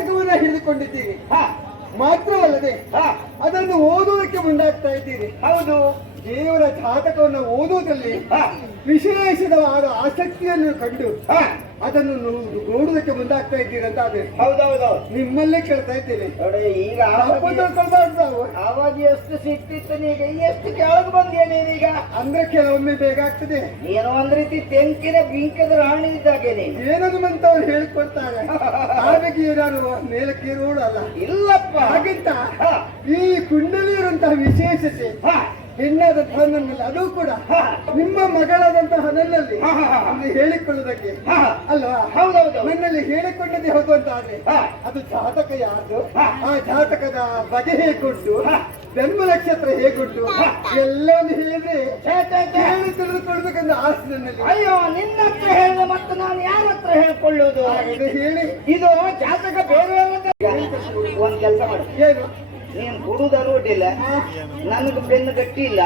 ಹಿಡಿದುಕೊಂಡಿದ್ದೀರಿ ಹಾ ಮಾತ್ರವಲ್ಲದೆ ಅದನ್ನು ಓದುವುದಕ್ಕೆ ಮುಂದಾಗ್ತಾ ಇದ್ದೀರಿ. ಹೌದು ದೇವರ ಜಾತಕವನ್ನು ಓದುವುದರಲ್ಲಿ ವಿಶೇಷವಾದ ಆಸಕ್ತಿಯನ್ನು ಕಂಡು ಅದನ್ನು ನೋಡುವುದಕ್ಕೆ ಮುಂದಾಗ್ತಾ ಇದ್ದೀರಂತ ಅದೇ ಹೌದೌದು ನಿಮ್ಮಲ್ಲೇ ಕೇಳ್ತಾ ಇದ್ದೇನೆ. ಈಗ ಅವಾಗ ಎಷ್ಟು ಸಿಕ್ತಿತ್ತು ಈಗ ಎಷ್ಟು ಕೆಳಗೆ ಬಂದ್ಯಾ ನೀನೀಗ ಅಂದ್ರೆ ಕೆಲವೊಮ್ಮೆ ಬೇಗ ಆಗ್ತದೆ. ಏನೋ ಒಂದ್ ರೀತಿ ತೆಂಕಿನ ಬಿಂಕದ ರಾಣಿ ಇದ್ದಾಗೆ ನೀನು ಏನದು ಅಂತವ್ರು ಹೇಳಿಕೊಡ್ತಾರೆ ಹಾಗಾಗಿ ನಾನು ಮೇಲಕ್ಕೆ ಅಲ್ಲ ಇಲ್ಲಪ್ಪ. ಹಾಗಿಂತ ಈ ಕುಂಡಲಿ ಇರುವಂತಹ ವಿಶೇಷತೆ ಹಾ ಹೆಣ್ಣಾದಂತಹ ನನ್ನಲ್ಲಿ ಅದು ಕೂಡ. ನಿಮ್ಮ ಮಗಳಾದಂತಹ ನನ್ನಲ್ಲಿ. ಅಂದ್ರೆ ಹೇಳಿಕೊಳ್ಳುವುದಕ್ಕೆ. ಅಲ್ವಾ? ಹೌದೌದು. ನನ್ನಲ್ಲಿ ಹೇಳಿಕೊಂಡದೇ ಹೋಗುವಂತ ಆದ್ರೆ ಅದು ಜಾತಕ ಯಾರು ಆ ಜಾತಕದ ಬಗೆ ಹೇಗುಂಟು? ಜನ್ಮ ನಕ್ಷತ್ರ ಹೇಗುಂಟು. ಎಲ್ಲವನ್ನು ಹೇಳಿದ್ರೆ. ಹೇಳಿ ತಿಳಿದುಕೊಳ್ಬೇಕಂತ ಆಸೆ ನನ್ನಲ್ಲಿ. ಅಯ್ಯೋ ನಿನ್ನ ಹತ್ರ ಹೇಳಿದ ಮತ್ತು ನಾನು ಯಾರ ಹತ್ರ ಹೇಳ್ಕೊಳ್ಳೋದು ಹೇಳಿ. ಇದು ಜಾತಕ ಬೇರೆ ಒಂದು ಕೆಲಸ ಮಾಡಿ. ಏನು? ನೀನ್ ಕೊಡುದ ಅಡ್ಡಿಲ್ಲ ಆ, ನನಗೆ ಪೆನ್ ಗಟ್ಟಿ ಇಲ್ಲ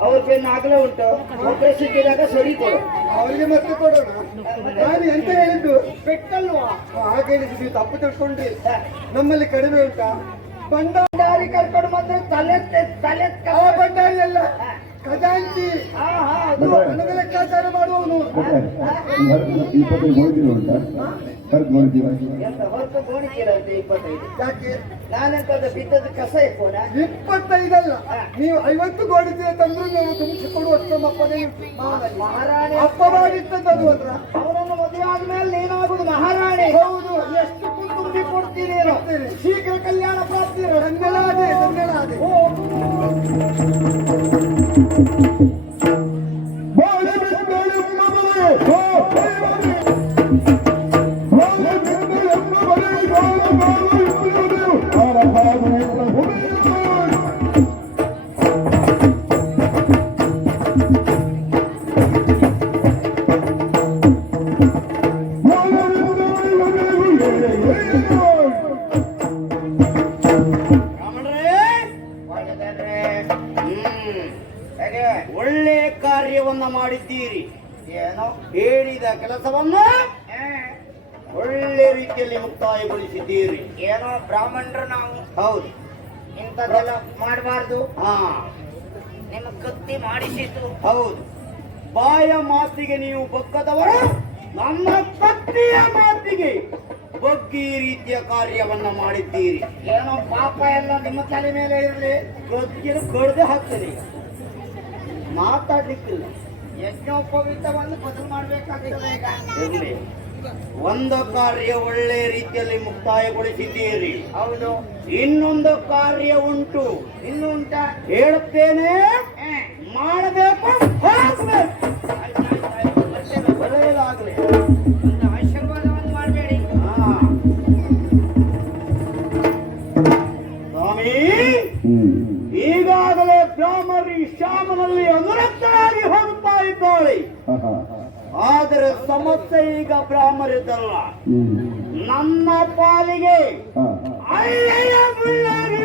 ಅವ್ರ ಪೆನ್ ಆಗಲೇ ಉಂಟು. ಒಬ್ಬರೇ ಸಿಕ್ಕಿದಾಗ ಸರಿ ಕೊಡು. ಅವರಿಗೆ ಮತ್ತೆ ಕೊಡೋಣ. ನಾನು ಎಂತ ಹೇಳಿದ್ದು ಪೆಟ್ಟಲ್ವಾ? ಹಾಗೆ ನೀವು ತಪ್ಪು ತಿಳ್ಕೊಂಡ್ರಿ ನಮ್ಮಲ್ಲಿ ಕಡಿಮೆ ಉಂಟಾ? ಬಂಡಾರಿ ಕರ್ಕೊಂಡು ಮತ್ತೆ ತಲೆ ತಲೆ ಕ- ಆ ಬಂಡಾರಿ ಅಲ್ಲ. ಖಜಾಂಚಿ. ಲೆಕ್ಕಾಚಾರ ಮಾಡುವವನು. ಹರಿದು ಗೋಳಿಚೀಲ ಎಂತ ಹೊರತು ಗೋಣಿಚೀಲಂತೆ ಇಪ್ಪತ್ತೈದು? ಯಾಕೆ? ನಾನೆಂತದ ಬಿದ್ದದ ಕಸ ಇಪ್ಪೋನ ಇಪ್ಪತ್ತೈದಲ್ಲ? ನೀವು ಐವತ್ತು ಗೋಡಿದ್ರೆ ತಂದ್ರು ನಾವು ತುಂಬಿಸಿ ಕೊಡುವಷ್ಟು ನಮ್ಮಪ್ಪನೇ ಮಹಾರಾಣಿ. ಅಪ್ಪ ಮಾಡಿಟ್ಟದ್ದು ಅದು ಮಾತ್ರ ಅವರನ್ನು ಮದುವೆ ಆದ್ಮೇಲೆ ನೀನಾಗುದು ಮಹಾರಾಣಿ. ಹೌದು. ಎಷ್ಟು ಕುಂಕುಮಿ ಕೊಡ್ತೀರಿ? ಶೀಘ್ರ ಕಲ್ಯಾಣ ಪ್ರಾಪ್ತಿ ರಂಗಲಾದೆ ಅದೇ ನನ್ನೆಲ್ಲ ಹೌದು. ಇಂಥದ್ದೆಲ್ಲ ಮಾಡಬಾರ್ದು. ಹಾ. ನಿಮ್ಮ ಕತ್ತಿ ಮಾಡಿಸಿತು. ಹೌದು. ಬಾಯ ಮಾತಿಗೆ ನೀವು ಬಗ್ಗದವರು ನಮ್ಮ ಕತ್ತಿಯ ಮಾತಿಗೆ ಬಗ್ಗಿ ಈ ರೀತಿಯ ಕಾರ್ಯವನ್ನ ಮಾಡಿದ್ದೀರಿ. ಏನೋ ಪಾಪ ಎಲ್ಲ ನಿಮ್ಮ ತಲೆ ಮೇಲೆ ಇರಲಿ. ಕತ್ತಿಯನ್ನು ಕಡ್ದು ಹಾಕ್ತೀರಿ ಮಾತಾಡ್ಲಿಕ್ಕಿಲ್ಲ. ಯಜ್ಞೋಪವೀತವನ್ನು ಬದಲು ಮಾಡ್ಬೇಕಾಗ್ತದೆ ಈಗ ಇರ್ಲಿ. ಒಂದು ಕಾರ್ಯ ಒಳ್ಳೆ ರೀತಿಯಲ್ಲಿ ಮುಕ್ತಾಯಗೊಳಿಸಿದ್ದೀರಿ. ಹೌದು. ಇನ್ನೊಂದು ಕಾರ್ಯ ಉಂಟು. ಇನ್ನು ಉಂಟ. ಹೇಳುತ್ತೇನೆ ಮಾಡಬೇಕು ಒಳ್ಳೆಯದಾಗಲಿ. ಆಶೀರ್ವಾದವನ್ನು ಮಾಡಬೇಡಿ. ಸ್ವಾಮಿ ಈಗಾಗಲೇ ಬ್ರಾಹ್ಮರಿ ಶ್ಯಾಮನಲ್ಲಿ ಅನುರಕ್ತರಾಗಿ ಹೋಗುತ್ತಾ ಇದ್ದಾಳೆ. ಆದರೆ ಸಮಸ್ಯೆ ಈಗ ಬ್ರಾಹ್ಮರಿದ್ದಲ್ಲ ನನ್ನ ಪಾಲಿಗೆ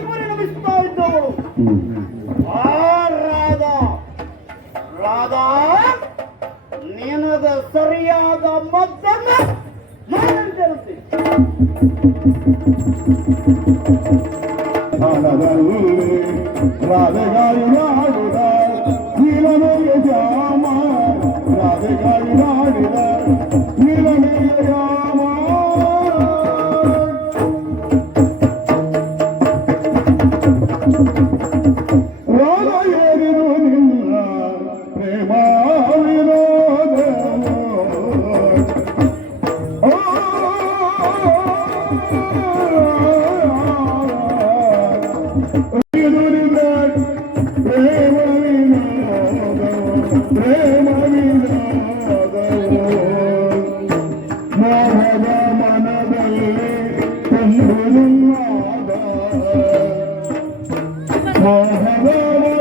ಪರಿಣಮಿಸ್ತಾ ಇದ್ದವಳು ಆ ರಾಧ ರಾಧಾ ನಿನಗ ಸರಿಯಾದ ಮದ್ದನ್ನ ನಾನು ತಿಳಿಸಿ ನಾಡಿದ Hare Hare.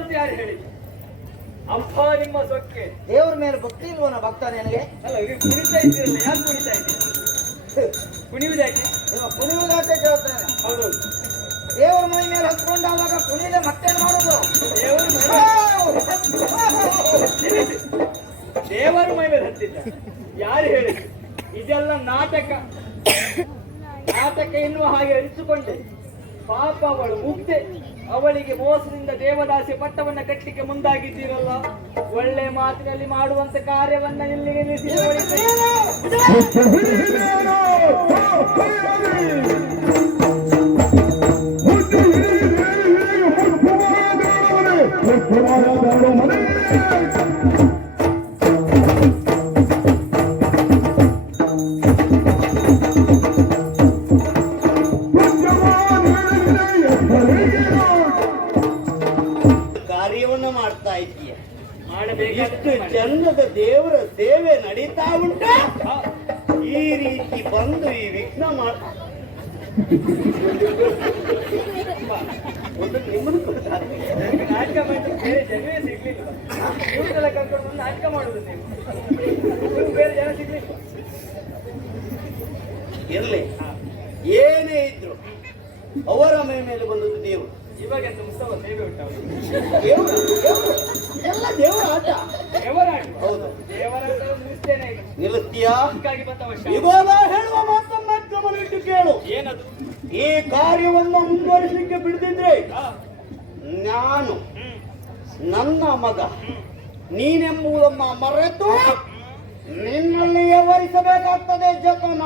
ಅಂತ ಯಾರು ಹೇಳಿ ಅಪ್ಪ ನಿಮ್ಮ ಸೊಕ್ಕೆ. ದೇವ್ರ ಮೇಲೆ ಭಕ್ತಿ ಇಲ್ವನ ಭಕ್ತ ನಿನಗೆ? ಅಲ್ಲ ಈಗ ಕುಣಿತಾ ಇದ್ದೀರಲ್ಲ ಯಾಕೆ ಕುಣಿತಾ ಇದ್ದೀರಿ? ಕುಣಿಯುವುದಾಗಿ ಕುಣಿಯುವುದಾಟ ಕೇಳ್ತಾನೆ. ಹೌದು. ದೇವರ ಮೈ ಮೇಲೆ ಹತ್ಕೊಂಡಾಗ ಕುಣಿದ ಮತ್ತೇನ್ ಮಾಡೋದು? ದೇವರ ದೇವರ ಮೈ ಮೇಲೆ ಹತ್ತಿದ್ದ. ಯಾರು ಹೇಳಿ ಇದೆಲ್ಲ ನಾಟಕ. ನಾಟಕ ಎನ್ನುವ ಹಾಗೆ ಅರಿಸಿಕೊಂಡೆ ಪಾಪ ಅವಳು ಮುಗ್ದೆ. ಅವಳಿಗೆ ಮೋಸದಿಂದ ದೇವದಾಸಿ ಪಟ್ಟವನ್ನ ಕಟ್ಟಲಿಕ್ಕೆ ಮುಂದಾಗಿದ್ದೀರಲ್ಲ ಒಳ್ಳೆ ಮಾತಿನಲ್ಲಿ ಮಾಡುವಂತ ಕಾರ್ಯವನ್ನ ಇಲ್ಲಿಗೆ ನಿಲ್ಲಿಸಿ ಮಾಡ್ತಾ ಇದೀಯ ಇಷ್ಟು ಚಂದದ ದೇವರ ಸೇವೆ ನಡೀತಾ ಉಂಟ? ಈ ರೀತಿ ಬಂದು ಈ ವಿಘ್ನ ಮಾಡ ಒಂದು ನಿಮ್ಮನ್ನು ನಾಟಕ ಮಾಡಿದ್ರೆ ಬೇರೆ ಜನವೇ ಸಿಗ್ಲಿಲ್ಲ. ಇವ್ರನ್ನೆಲ್ಲ ಕರ್ಕೊಂಡು ಬಂದು ನಾಟಕ ಮಾಡುದು ನೀವು. ಬೇರೆ ಜನ ಸಿಗ್ಲಿಲ್ಲ. ಇರಲಿ. ಏನೇ ಇದ್ರು ಅವರ ಮೈ ಮೇಲೆ ಬಂದದ್ದು ದೇವರು ಇವಾಗ ಎಂತ ಉತ್ಸವ ಸೇವೆ ಉಂಟು ದೇವರು ದೇವರು. ಎಲ್ಲ ದೇವರ ಆಟ. ದೇವರಾಟ ಹೌದು. ದೇವರಾಟ ಮುಗಿಸ್ತೇನೆ ಈಗ ನಿಲ್ಲಿಸ್ತೀಯಾ ಅದಕ್ಕಾಗಿ ಬಂದ ಇವಾಗ ಹೇಳುವ ಮಾತನ್ನ ಗಮನಿಟ್ಟು ಕೇಳು. ಏನದು? ಈ ಕಾರ್ಯವನ್ನು ಮುಂದುವರಿಸಲಿಕ್ಕೆ ಬಿಡದಿದ್ರೆ ನಾನು ನನ್ನ ಮಗ ನೀನೆಂಬುದನ್ನ ಮರೆತು ನಿನ್ನಲ್ಲಿ ವ್ಯವಹರಿಸಬೇಕಾಗ್ತದೆ ಜತನ?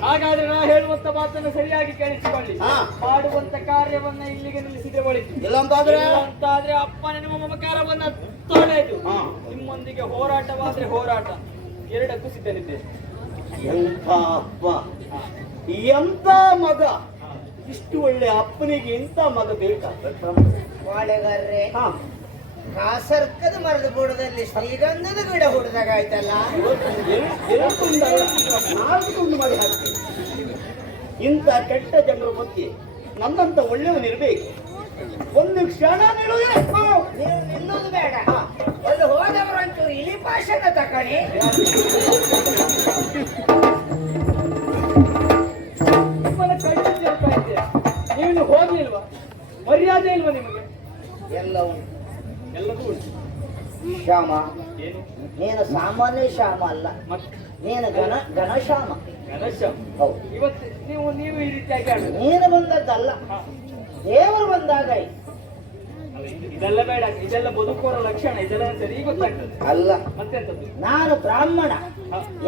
ಹಾಗಾದ್ರೆ ನಾ ಹೇಳುವಂತ ಮಾತನ್ನು ಸರಿಯಾಗಿ ಕೇಳಿಸಿಕೊಳ್ಳಿ. ಹಾ. ಮಾಡುವಂತ ಕಾರ್ಯವನ್ನ ಇಲ್ಲಿಗೆ ನಿಲ್ಲಿಸಿದೆ ಒಳಿತು. ಇಲ್ಲಂತಾದ್ರೆ? ಅಂತಾದ್ರೆ ಅಪ್ಪನ ನಿಮ್ಮ ಮಮಕಾರವನ್ನ ತೊಳೆದು ಹಾ. ನಿಮ್ಮೊಂದಿಗೆ ಹೋರಾಟವಾದ್ರೆ ಹೋರಾಟ. ಎರಡಕ್ಕೂ ಸಿದ್ಧನಿದ್ದೆ ಎಂಥ ಅಪ್ಪ. ಎಂತ ಮಗ. ಇಷ್ಟು ಒಳ್ಳೆ ಅಪ್ಪನಿಗೆ ಎಂತ ಮಗ ಬೇಕಾ ಕಾಸರ್ಕದ ಮರದ ಬುಡದಲ್ಲಿ ಶ್ರೀಗಂಧದ ಗಿಡ ಹುಡ್ದಾಗ ಆಯ್ತಲ್ಲ ನಾಲ್ಕು ತುಂಡು ಮಾಡಿ ಇಂಥ ಕೆಟ್ಟ ಜನರು ಮಧ್ಯೆ ನನ್ನಂತ ಒಳ್ಳೆಯವನಿರ್ಬೇಕು ಒಂದು ಕ್ಷಣ ನಿಲ್ಲೋದು ಬೇಡ. ಒಂದು ಹೋದವರಂತೂ ಇಲಿ ಪಾಷನ ತಕೊಳ್ಳಿ ಶ್ಯಾಮ ನೀನು ಸಾಮಾನ್ಯ ಶ್ಯಾಮ ಅಲ್ಲ. ನೀನು ಘನ ಘನಶ್ಯಾಮ ಹೌದು. ನೀವು ನೀವು ಈ ರೀತಿಯಾಗಿ ನೀನು ಬಂದದ್ದಲ್ಲ. ದೇವರು ಬಂದಾಗ ಇದೆಲ್ಲ ಬೇಡ ಇದೆಲ್ಲ ಬದುಕುವ ಲಕ್ಷಣ ಇದೆಲ್ಲ ಸರಿ ಗೊತ್ತಾಗ್ತದೆ. ಅಲ್ಲ ಮತ್ತೆಂತದ್ದು? ನಾನು ಬ್ರಾಹ್ಮಣ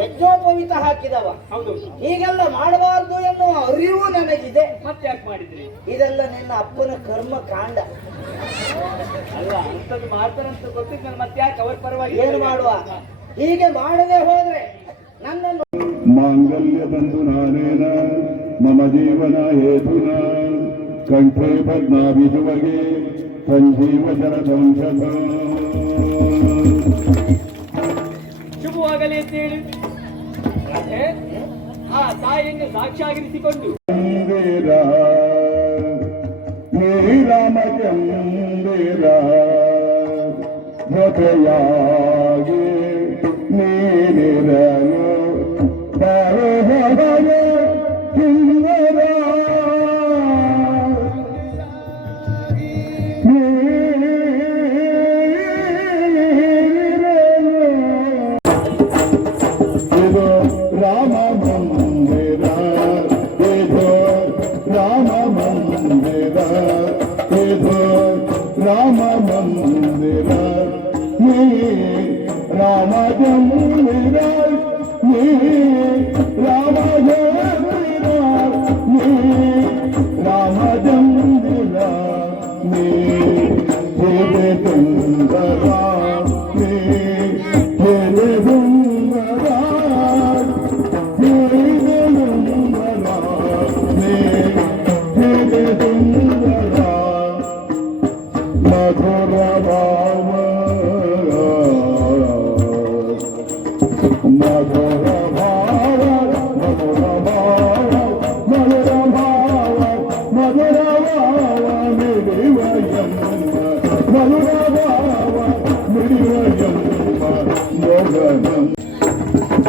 ಯಜ್ಞೋಪವಿತ ಹಾಕಿದವ. ಹೌದು ಹೀಗೆಲ್ಲ ಮಾಡಬಾರ್ದು ಎನ್ನುವ ಅರಿವು ನನಗಿದೆ. ಮತ್ತೆ ಯಾಕೆ ಮಾಡಿದ್ರಿ? ಇದೆಲ್ಲ ನಿನ್ನ ಅಪ್ಪನ ಕರ್ಮ ಕಾಂಡ. ಅಲ್ಲ ಅಂತದ್ದು ಮಾಡ್ತಾರಂತ ಗೊತ್ತಿದ್ ನಾನು ಮತ್ತೆ ಯಾಕೆ ಅವ್ರ ಪರವಾಗಿ? ಏನು ಮಾಡುವ? ಹೀಗೆ ಮಾಡದೆ ಹೋದ್ರೆ ನನ್ನನ್ನು ಮಾಂಗಲ್ಯ ಬಂಧು ನಾನೇನ ಮಮ ಜೀವನ ಹೇತುನ ಕಂಠೆ ಪದ್ಮಾಭಿಜುವಗೆ. ಸಂಜೀವ ಶರದಂಶಧ ಶುಭವಾಗಲಿ ಅಂತ ಹೇಳಿ. ರಾಧೆ, ಆ ತಾಯಿಯನ್ನು ಸಾಕ್ಷಿಯಾಗಿರಿಸಿಕೊಂಡು ಚಂದಿರ ನೀರಾಮಚಂದಿರ Obrigado.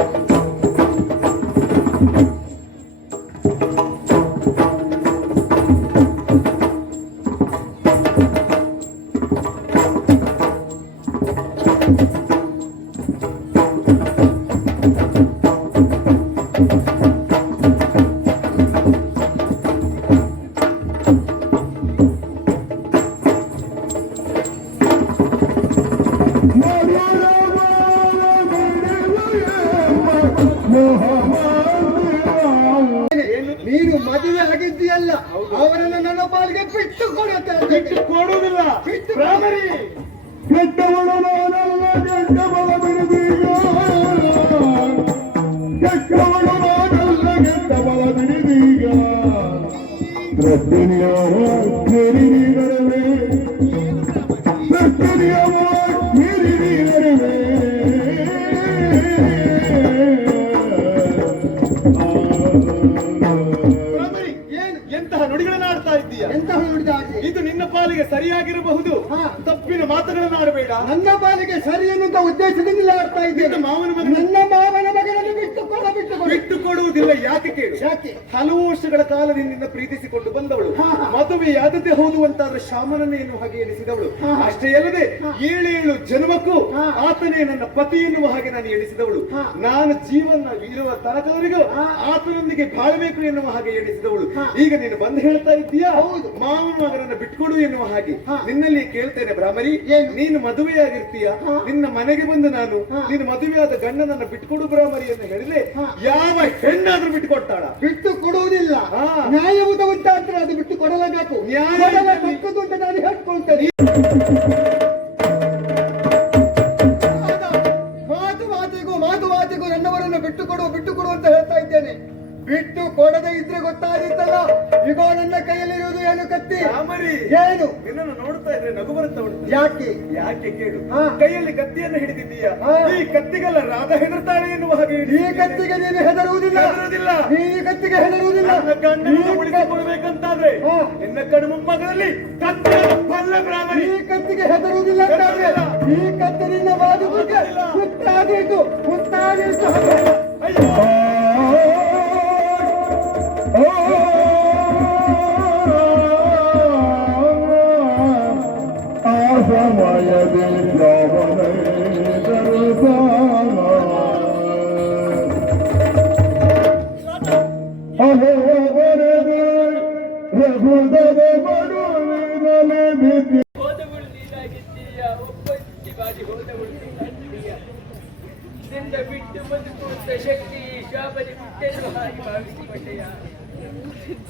ನನ್ನ ಪಾಲಿಗೆ ಬಿಟ್ಟು ಕೊಡುತ್ತೆ. ಬಿಟ್ಟು ಕೊಡುವುದಿಲ್ಲ. ಬಿಟ್ಟು ಕೆಟ್ಟವಳು ನಾನಲ್ಲ ಕೆಟ್ಟವಳ ಬಿಡುದೀಗ ಕೆಟ್ಟವಳು ನಾನಲ್ಲ ಕೆಟ್ಟವಳ ಬಿಡುದೀಗ ಪ್ರತಿನಿಯ ಪಾಲಿಗೆ ಸರಿಯಾಗಿರಬಹುದು. ತಪ್ಪಿನ ಮಾತುಗಳನ್ನು ಆಡಬೇಡ. ನನ್ನ ಪಾಲಿಗೆ ಸರಿ ಎನ್ನುವಂತ ಉದ್ದೇಶದಿಂದ ಆಡ್ತಾ ಇದ್ದೇನೆ. ಮಾವನ ಮಗ ನನ್ನ ಮಾವನ ಮಗನನ್ನು ಬಿಟ್ಟು ಕೊಡ ಬಿಟ್ಟು ಕೊಡು ಬಿಟ್ಟು ಕೊಡುವುದಿಲ್ಲ ಯಾಕೆ ಕೇಳು? ಯಾಕೆ? ಹಲವು ವರ್ಷಗಳ ಕಾಲದಿಂದ ಪ್ರೀತಿಸಿಕೊಂಡು ಬಂದವಳು. ಹಾ, ಯಾದತೆ ಅಂತಾದ್ರೆ ಎನ್ನುವ ಹಾಗೆ ಎಣಿಸಿದವಳು. ಅಷ್ಟೇ ಅಲ್ಲದೆ ಏಳೇಳು ಜನ್ಮಕ್ಕೂ. ಆತನೇ ನನ್ನ ಪತಿ ಎನ್ನುವ ಹಾಗೆ ನಾನು ಎಣಿಸಿದವಳು. ನಾನು ಜೀವನ ಇರುವ ತನಕವರೆಗೂ ಆತನೊಂದಿಗೆ ಬಾಳಬೇಕು ಎನ್ನುವ ಹಾಗೆ ಎಣಿಸಿದವಳು. ಈಗ ನೀನು ಬಂದು ಹೇಳ್ತಾ ಇದ್ದೀಯಾ? ಹೌದು. ಮಾವನ ಮಗನನ್ನು ಬಿಟ್ಕೊಡು ಎನ್ನುವ ಹಾಗೆ. ನಿನ್ನಲ್ಲಿ ಕೇಳ್ತೇನೆ ಬ್ರಾಹ್ಮರಿ? ನೀನು ಮದುವೆಯಾಗಿರ್ತೀಯ. ನಿನ್ನ ಮನೆಗೆ ಬಂದು ನಾನು ನಿನ್ನ ನೀನು ಮದುವೆಯಾದ ಗಂಡನನ್ನ ಬಿಟ್ಕೊಡು ಬ್ರಾಹ್ಮರಿ ಅಂತ ಹೇಳಿದ್ರೆ ಯಾವ ಹೆಣ್ಣಾದ್ರೂ ಬಿಟ್ಟುಕೊಡ್ತಾಳ ಬಿಟ್ಟು ಕೊಡುವುದಿಲ್ಲ. ನ್ಯಾಯವುತ ಉಂಟಾದ್ರೆ ಅದು ಬಿಟ್ಟು ಕೊಡಲೇಬೇಕು ಕೊಡಲೇಬೇಕು ಅಂತ ನಾನು ಹೇಳ್ಕೊಳ್ತೇನೆ. ಮಾತು ಮಾತಿಗೂ ಮಾತು ಮಾತಿಗೂ ನನ್ನವರನ್ನು ಬಿಟ್ಟು ಕೊಡು ಬಿಟ್ಟು ಕೊಡು ಅಂತ ಹೇಳ್ತಾ ಇದ್ದೇನೆ. ಬಿಟ್ಟು ಕೊಡದೆ ಇದ್ರೆ ಗೊತ್ತಾಗಿತ್ತಲ್ಲ ಈಗ ನನ್ನ ಕೈಯಲ್ಲಿರುವುದು ಏನು ಕತ್ತಿ? ರಾಮರಿ ಏನು? ನಿನ್ನನ್ನು ನೋಡ್ತಾ ಇದ್ರೆ ನಗು ಬರುತ್ತಾ ಉಂಟು. ಯಾಕೆ? ಯಾಕೆ ಕೇಳು. ಹಾ. ಕೈಯಲ್ಲಿ ಕತ್ತಿಯನ್ನು ಹಿಡಿದಿದ್ದೀಯಾ? ಹಾ. ಈ ಕತ್ತಿಗೆಲ್ಲ ರಾಧ ಹೆದರ್ತಾಳೆ ಎನ್ನುವ ಹಾಗೆ ಈ ಕತ್ತಿಗೆ ನೀನು ಹೆದರುವುದಿಲ್ಲ. ಹೆದರುವುದಿಲ್ಲ. ನೀ ಈ ಕತ್ತಿಗೆ ಹೆದರುವುದಿಲ್ಲ. ನನ್ನ ಈ ಉಳಿಸಿಕೊಳ್ಬೇಕಂತಾದ್ರೆ ಹಾ. ನಿನ್ನ ಕಣ್ಣು ಮುಂಭಾಗದಲ್ಲಿ ಕತ್ತಿಯನ್ನು ಬಲ್ಲ ಈ ಕತ್ತಿಗೆ ಹೆದರುವುದಿಲ್ಲ ಅಂತಾದ್ರೆ ಈ ಕತ್ತಿನಿಂದ ಬಾದು. ಮುತ್ತಾದೀತು ಮುತ್ತಾದೀತು ಅಯ್ಯೋ.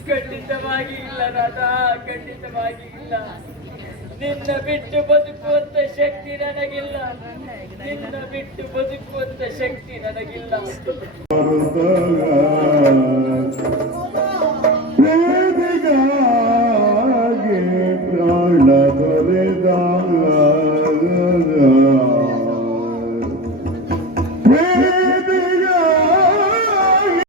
ಖಂಡಿತವಾಗಿ ಇಲ್ಲ ರಾಧಾ, ಖಂಡಿತವಾಗಿ ಇಲ್ಲ. ನಿನ್ನ ಬಿಟ್ಟು ಬದುಕುವಂತ ಶಕ್ತಿ ನನಗಿಲ್ಲ. ನಿನ್ನ ಬಿಟ್ಟು ಬದುಕುವಂತ ಶಕ್ತಿ ನನಗಿಲ್ಲ.